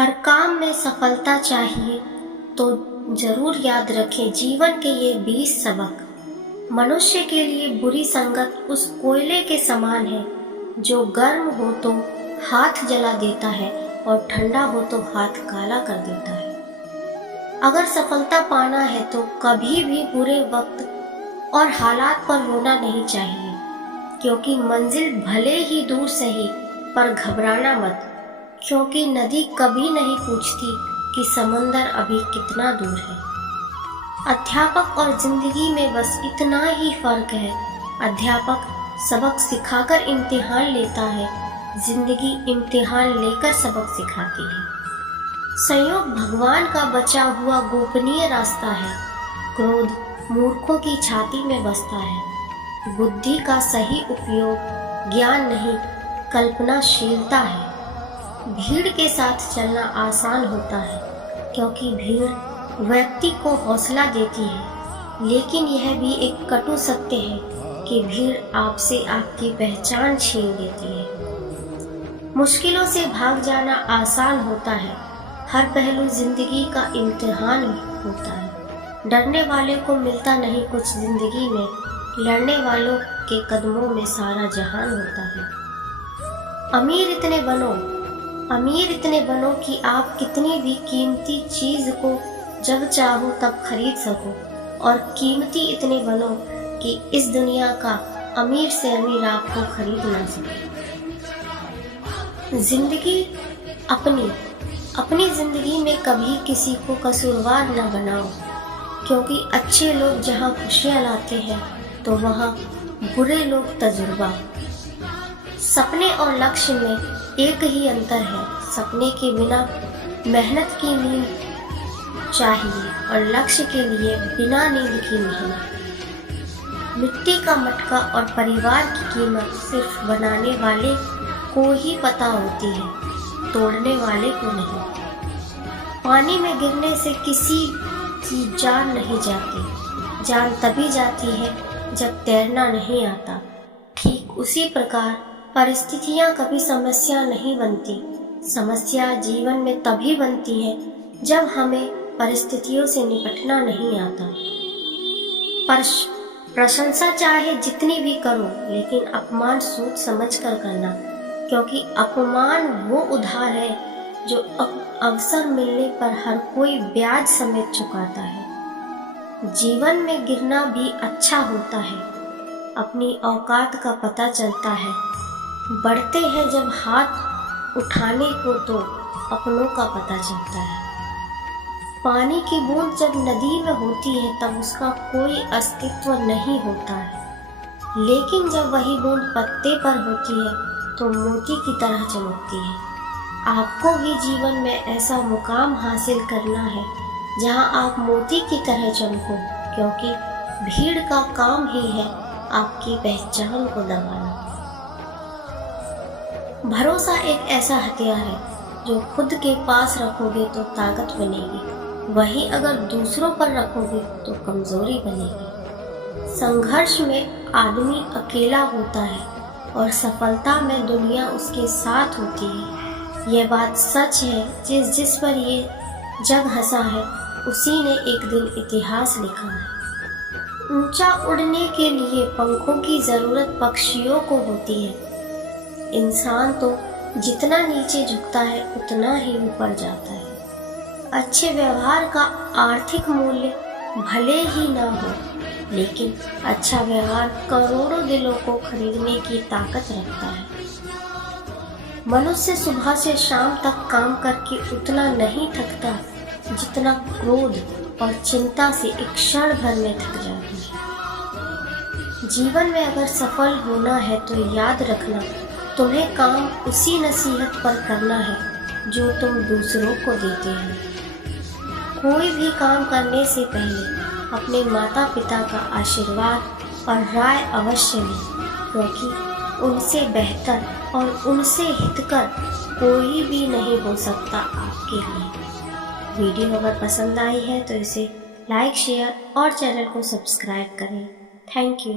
हर काम में सफलता चाहिए तो जरूर याद रखें जीवन के ये 20 सबक। मनुष्य के लिए बुरी संगत उस कोयले के समान है जो गर्म हो तो हाथ जला देता है और ठंडा हो तो हाथ काला कर देता है। अगर सफलता पाना है तो कभी भी बुरे वक्त और हालात पर रोना नहीं चाहिए, क्योंकि मंजिल भले ही दूर सही पर घबराना मत, क्योंकि नदी कभी नहीं पूछती कि समंदर अभी कितना दूर है। अध्यापक और जिंदगी में बस इतना ही फर्क है। अध्यापक सबक सिखाकर इम्तिहान लेता है, जिंदगी इम्तिहान लेकर सबक सिखाती है। संयोग भगवान का बचा हुआ गोपनीय रास्ता है। क्रोध मूर्खों की छाती में बसता है। बुद्धि का सही उपयोग ज्ञान नहीं कल्पनाशीलता है। भीड़ के साथ चलना आसान होता है, क्योंकि भीड़ व्यक्ति को हौसला देती है, लेकिन यह भी एक कटु सत्य है कि भीड़ आपसे आपकी पहचान छीन लेती है। मुश्किलों से भाग जाना आसान होता है। हर पहलू जिंदगी का इम्तिहान होता है। डरने वाले को मिलता नहीं कुछ जिंदगी में, लड़ने वालों के कदमों में सारा जहान होता है। अमीर इतने बनो कि आप कितनी भी कीमती चीज को जब चाहो तब खरीद सको, और कीमती इतने बनो कि इस दुनिया का अमीर से अमीर आपको खरीद ना सके। अपनी जिंदगी में कभी किसी को कसूरवार न बनाओ, क्योंकि अच्छे लोग जहाँ खुशियाँ लाते हैं तो वहाँ बुरे लोग तजुर्बा। सपने और लक्ष्य में एक ही अंतर है। सपने के बिना मेहनत की नींद चाहिए और लक्ष्य के लिए बिना नींद की मेहनत। मिट्टी का मटका और परिवार की कीमत सिर्फ बनाने वाले को ही पता होती है, तोड़ने वाले को नहीं। पानी में गिरने से किसी की जान नहीं जाती। जान तभी जाती है जब तैरना नहीं आता। ठीक उसी प्रकार परिस्थितियां कभी समस्या नहीं बनती। समस्या जीवन में तभी बनती है जब हमें परिस्थितियों से निपटना नहीं आता। प्रशंसा चाहे जितनी भी करो, लेकिन अपमान सोच समझ कर करना, क्योंकि अपमान वो उधार है जो अवसर मिलने पर हर कोई ब्याज समेत चुकाता है। जीवन में गिरना भी अच्छा होता है। अपनी औकात का पता चलता है। बढ़ते हैं जब हाथ उठाने को तो अपनों का पता चलता है। पानी की बूंद जब नदी में होती है तब उसका कोई अस्तित्व नहीं होता है, लेकिन जब वही बूंद पत्ते पर होती है तो मोती की तरह चमकती है। आपको भी जीवन में ऐसा मुकाम हासिल करना है जहां आप मोती की तरह चमको, क्योंकि भीड़ का काम ही है आपकी पहचान को दबाना। भरोसा एक ऐसा हथियार है जो खुद के पास रखोगे तो ताकत बनेगी, वही अगर दूसरों पर रखोगे तो कमजोरी बनेगी। संघर्ष में आदमी अकेला होता है और सफलता में दुनिया उसके साथ होती है। यह बात सच है। जिस पर ये जग हंसा है उसी ने एक दिन इतिहास लिखा है। ऊंचा उड़ने के लिए पंखों की जरूरत पक्षियों को होती है। इंसान तो जितना नीचे झुकता है उतना ही ऊपर जाता है। अच्छे व्यवहार का आर्थिक मूल्य भले ही ना हो, लेकिन अच्छा व्यवहार करोड़ों दिलों को खरीदने की ताकत रखता है। मनुष्य सुबह से शाम तक काम करके उतना नहीं थकता जितना क्रोध और चिंता से एक क्षण भर में थक जाता है। जीवन में अगर सफल होना है तो याद रखना, तुम्हें काम उसी नसीहत पर करना है जो तुम दूसरों को देते हो। कोई भी काम करने से पहले अपने माता पिता का आशीर्वाद और राय अवश्य लें, क्योंकि उनसे बेहतर और उनसे हितकर कोई भी नहीं हो सकता आपके लिए। वीडियो अगर पसंद आई है तो इसे लाइक, शेयर और चैनल को सब्सक्राइब करें। Thank you.